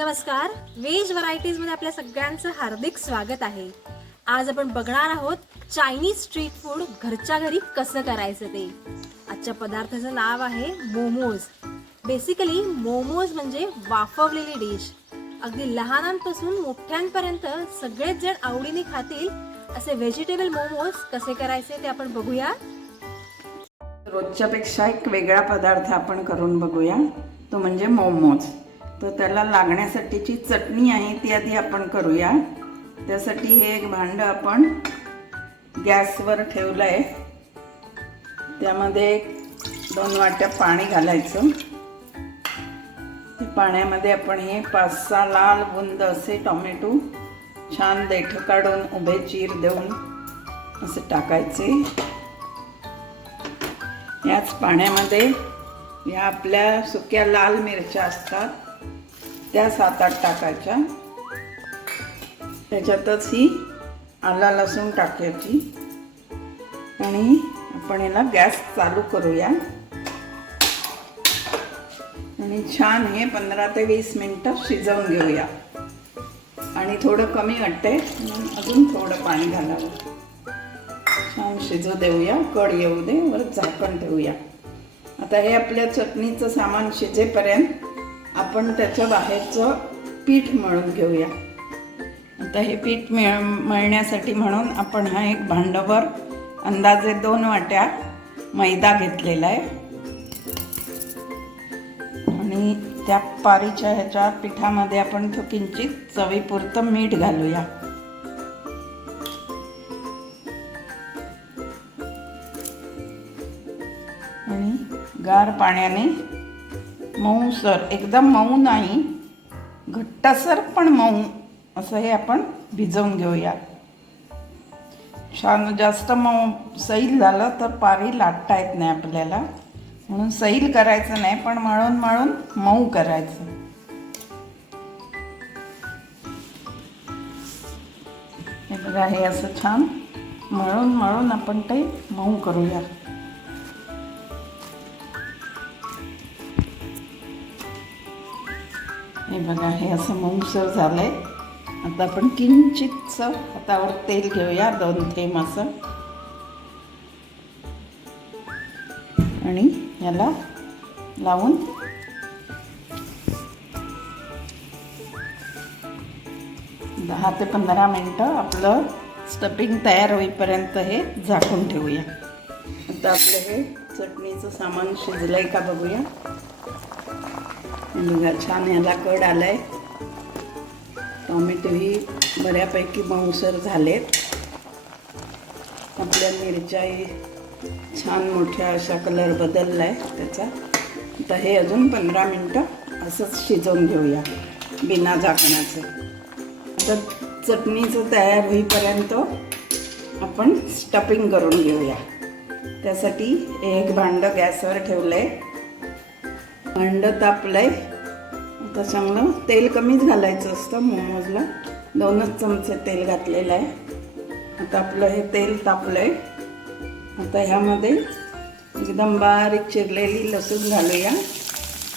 नमस्कार. व्हेज व्हरायटीजमध्ये आपल्या सगळ्यांचं हार्दिक स्वागत आहे. आज आपण बघणार आहोत चायनीज स्ट्रीट फूड घरच्या घरी कसं करायचं ते. आजच्या पदार्थाचं नाव आहे मोमोज. बेसिकली मोमोज म्हणजे वाफवलेली डिश अगदी लहानांपासून मोठ्यांपर्यंत सगळेच जण आवडीने खातील असे व्हेजिटेबल मोमोज कसे करायचे ते आपण बघूया. रोजच्यापेक्षा एक वेगळा पदार्थ आपण करून बघूया. तो म्हणजे मोमोज. तर त्याला लागण्यासाठीची चटणी आहे ती आधी आपण करूया. त्यासाठी हे एक भांडं आपण गॅसवर ठेवलं आहे त्यामध्ये दोन वाट्या पाणी घालायचं. पाण्यामध्ये आपण हे पाच सहा लाल बुंद असे टोमॅटो छान देठ काढून उभे चीर देऊन असे टाकायचे. याच पाण्यामध्ये या आपल्या सुक्या लाल मिरच्या असतात. त्या सात आठ टाकायच्या. त्याच्यातच ही आला लसूण टाकायची. आणि आपण याला गॅस चालू करूया. आणि छान हे पंधरा ते वीस मिनटं शिजवून घेऊया. आणि थोडं कमी वाटते म्हणून अजून थोडं पाणी घालावं. छान शिजू देऊया कड येऊ दे वर झाकण ठेवूया. आता हे आपल्या चटणीचं सामान शिजेपर्यंत आपण त्याच्या बाहेरचं पीठ मळून घेऊया. आता हे पीठ मिळ मळण्यासाठी म्हणून आपण हा एक भांडवर अंदाजे दोन वाट्या मैदा घेतलेला आहे. आणि त्या पारीच्या ह्याच्या पिठामध्ये आपण तो किंचित चवीपुरतं मीठ घालूया. आणि गार पाण्याने मऊसर एकदम मऊ नाही घट्टसर पण मऊ असं हे आपण भिजवून घेऊया. छान जास्त मऊ सैल झालं तर पारी लाटता येत नाही आपल्याला. म्हणून सैल करायचं नाही पण मळून मळून मऊ करायचं. हे बघा हे असं छान मळून मळून आपण ते मऊ करूया. बघा हे असं मऊसर झालं आहे आता आपण किंचितचं हातावर तेल घेऊया दोन थेंब असं. आणि याला लावून दहा ते पंधरा मिनटं आपलं स्टफिंग तयार होईपर्यंत हे झाकून ठेवूया. आता आपलं हे चटणीचं सामान शिजलं आहे का बघूया. बघा छान याला कड आलाय. टॉमॅटोही बऱ्यापैकी मऊसर झालेत. आपल्या मिरच्याही छान मोठ्या अशा कलर बदलला आहे त्याचा. आता हे अजून पंधरा मिनटं असंच शिजवून घेऊया बिना झाकणाचं. आता चटणीचं तयार होईपर्यंत आपण स्टफिंग करून घेऊया. त्यासाठी एक भांडं गॅसवर ठेवलं आहे भांडं तापलं आहे आता चांगलं तेल कमीच घालायचं असतं मोमोजला. दोनच चमचे तेल घातलेलं आहे. आता आपलं हे तेल तापलं आहे आता ह्यामध्ये म्हणजे एकदम बारीक चिरलेली लसूण घालूया.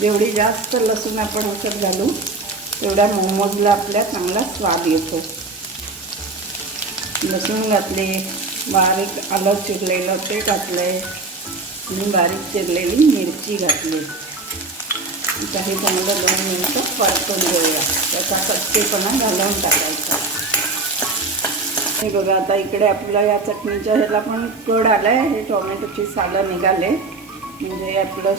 जेवढी जास्त लसूण आपण असं घालू तेवढ्या मोमोजला आपल्या चांगला स्वाद येतो. लसूण घातले बारीक आलं चिरलेलं ते घातलं आहे आणि बारीक चिरलेली मिरची घातली. काही चांगलं दोन मिनटं परतून घेऊया. त्याचा कच्चेपणा घालवून टाकायचा. हे बघा आता इकडे आपल्या या चटणीच्या ह्याला पण कड आलं आहे हे टोमॅटोची सालं निघाले. म्हणजे आपलं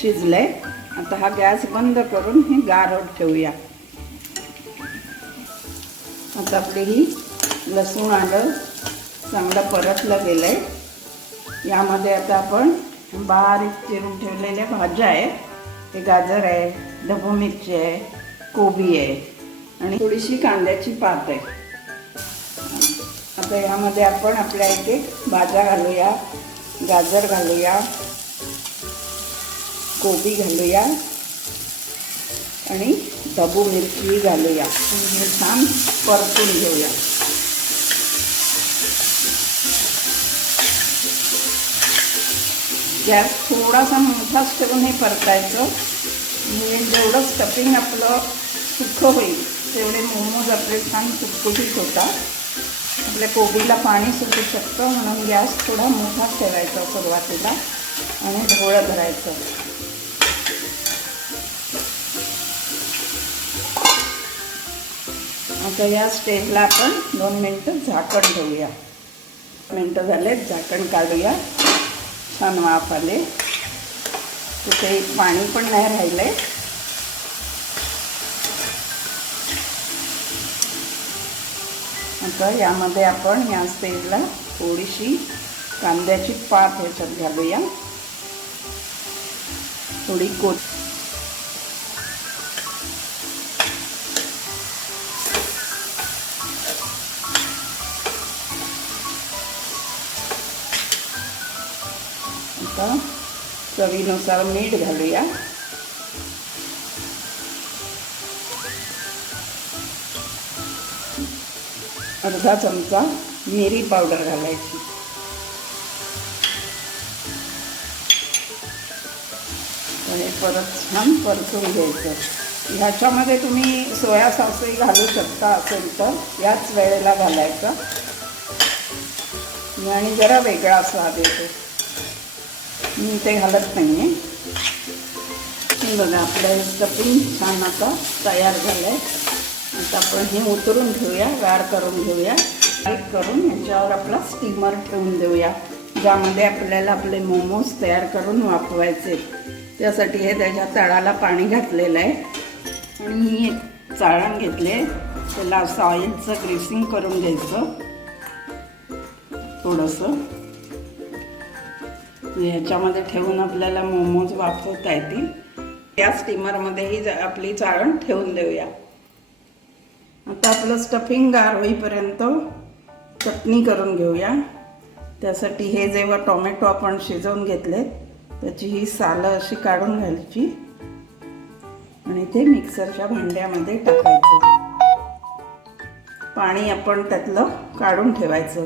शिजलं आहे आता हा गॅस बंद करून हे गारट ठेवूया. आता आपली ही लसूण आलं चांगलं परतलं गेलं आहे यामध्ये आता आपण बारीक चिरून ठेवलेल्या भाज्या आहेत. हे गाजर आहे ढबू मिरची आहे कोबी आहे आणि थोडीशी कांद्याची पात आहे. आता ह्यामध्ये आपण आपल्या इथे भाज्या घालूया गाजर घालूया कोबी घालूया आणि ढबू मिरची घालूया. हे छान परतून घेऊया. थोडासा मोठाच ठेवून हे परतायचं. म्हणजे जेवढं स्टफिंग आपलं सुखं होईल तेवढे मोमोज आपले छान कुटकुटीत होतात. आपल्या कोबीला पाणी सुटू शकतं म्हणून गॅस थोडा मोठा ठेवायचा सुरुवातीला आणि ढवळं धरायचं आता या स्टेजला आपण दोन मिनटं झाकण ठेवूया. मिनटं झाले झाकण काढूया. छान वाफ आले. तिथे पाणी पण नाही राहिलंय. आता यामध्ये आपण या स्टेजला थोडीशी कांद्याची पात ह्याच्यात घालूया. थोडी कोथ चवीनुसार मीठ घालूया. अर्धा चमचा मिरी पावडर घालायची. आणि परत छान परतून घ्यायचं. ह्याच्यामध्ये तुम्ही सोया सॉसही घालू शकता असेल तर याच वेळेला घालायचं. आणि जरा वेगळा स्वाद येतो. मी ते घालत नाही आहे बघा आपलं स्टफिंग छान आता तयार झालं आहे आता आपण हे उतरून ठेवूया गार करून घेऊया. बारीक करून याच्यावर आपला स्टीमर ठेवून देऊया ज्यामध्ये आपल्याला आपले मोमोज तयार करून वापवायचे त्यासाठी हे त्याच्या तळाला पाणी घातलेलं आहे. आणि ही एक चाळण घेतले. त्याला असं ऑइलचं ग्रेसिंग करून घ्यायचं. थोडंसं. ह्याच्यामध्ये ठेवून आपल्याला मोमोज वापरता येतील. या स्टीमरमध्येही ज- आपली चाळण ठेवून देऊया. आता आपलं स्टफिंग गार होईपर्यंत चटणी करून घेऊया. त्यासाठी हे जेव्हा टोमॅटो आपण शिजवून घेतले त्याची ही सालं अशी काढून घ्यायची. आणि ते मिक्सरच्या भांड्यामध्ये टाकायचं. पाणी आपण त्यातलं काढून ठेवायचं.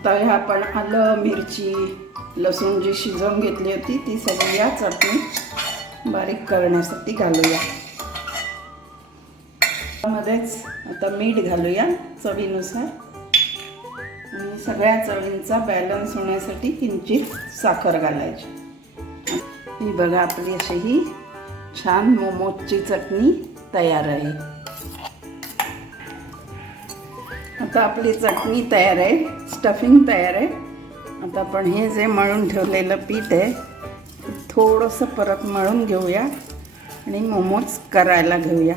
आता ह्या आपण आलं मिरची लसूण जी शिजवून घेतली होती ती सगळी या चटणी बारीक करण्यासाठी घालूया. मध्येच आता मीठ घालूया चवीनुसार. आणि सगळ्या चवींचा बॅलन्स होण्यासाठी किंचित साखर घालायची. ही बघा आपली अशी ही छान मोमोजची चटणी तयार आहे. आता आपली चटणी तयार आहे. स्टफिंग तयार आहे. आता आपण हे जे मळून ठेवलेलं पीठ आहे ते थोडंसं परत मळून घेऊया आणि मोमोज करायला घेऊया.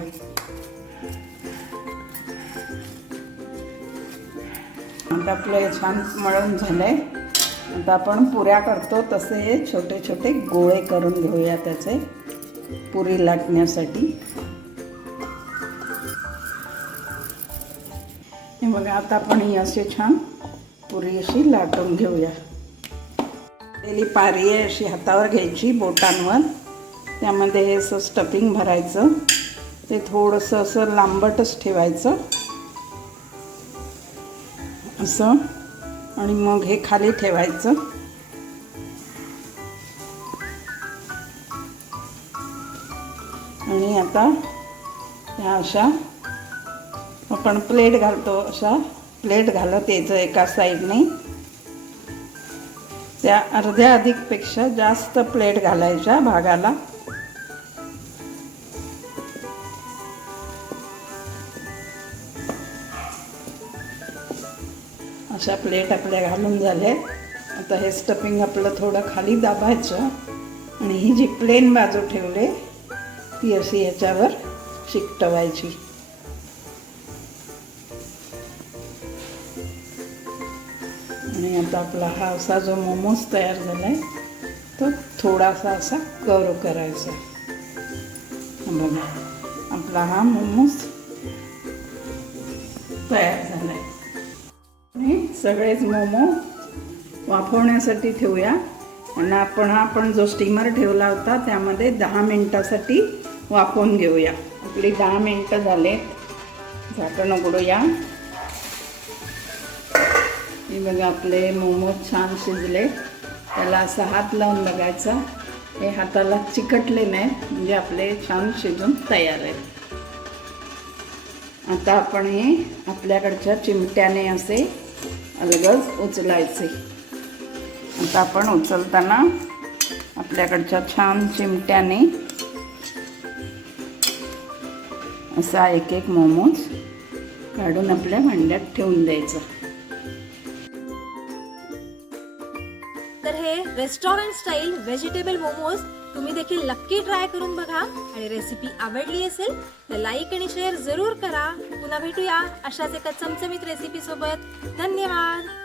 आता आपलं हे छान मळून झालं आहे आता आपण पुऱ्या करतो तसे हे छोटे छोटे गोळे करून घेऊया त्याचे पुरी लाटण्यासाठी. हे बघा आता आपण हे असे छान पुरी अशी लाटून घेऊया. पहिली पारी आहे अशी हातावर घ्यायची बोटांवर. त्यामध्ये हे असं स्टफिंग भरायचं. ते थोडंसं असं लांबटच ठेवायचं. असं. आणि मग हे खाली ठेवायचं. आणि आता ह्या अशा आपण प्लेट घालतो अशा. प्लेट घालत यायचं एका साईडने. त्या अर्ध्या अधिकपेक्षा जास्त प्लेट घालायच्या भागाला. अशा प्लेट आपल्या घालून झाल्या. आता हे स्टफिंग आपलं थोडं खाली दाबायचं. आणि ही जी प्लेन बाजू ठेवले ती अशी याच्यावर शिकटवायची. आणि आता आपला हा असा जो मोमोज तयार झाला आहे तो थोडासा असा कर्व करायचा. बघा आपला हा मोमोज तयार झाला आहे आणि सगळेच मोमो वाफवण्यासाठी ठेवूया. आणि आपण हा आपण जो स्टीमर ठेवला होता त्यामध्ये दहा मिनटासाठी वाफवून घेऊया. आपली दहा मिनटं झाले झाकण उघडूया. हे बघा आपले मोमोज छान शिजले. त्याला असा हात लावून बघायचा. हे हाताला चिकटले नाही म्हणजे आपले छान शिजून तयार आहेत. आता आपण हे आपल्याकडच्या चिमट्याने असे अलगद उचलायचे. आता आपण उचलताना आपल्याकडच्या छान चिमट्याने असा एक एक मोमोज काढून आपल्या भांड्यात ठेवून द्यायचा. रेस्टॉरंट स्टाईल व्हेजिटेबल मोमोज तुम्ही देखील नक्की ट्राय करून बघा. आणि रेसिपी आवडली असेल तर लाईक आणि शेअर जरूर करा. पुन्हा भेटूया अशाच एका चमचमीत रेसिपी सोबत. धन्यवाद.